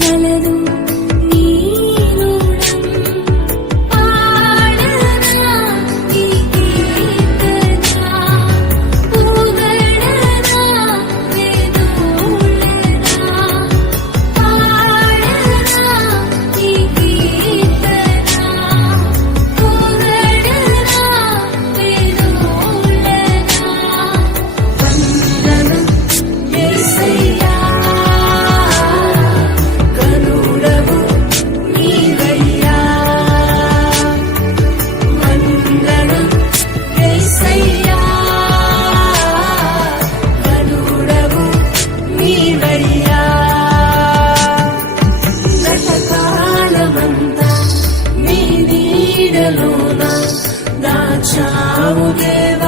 చేయగలదు గుండెలోన దాచావు దేవా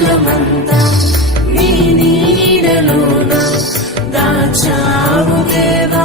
కాలమంతా నీ నీడలోన దాచావు దేవా.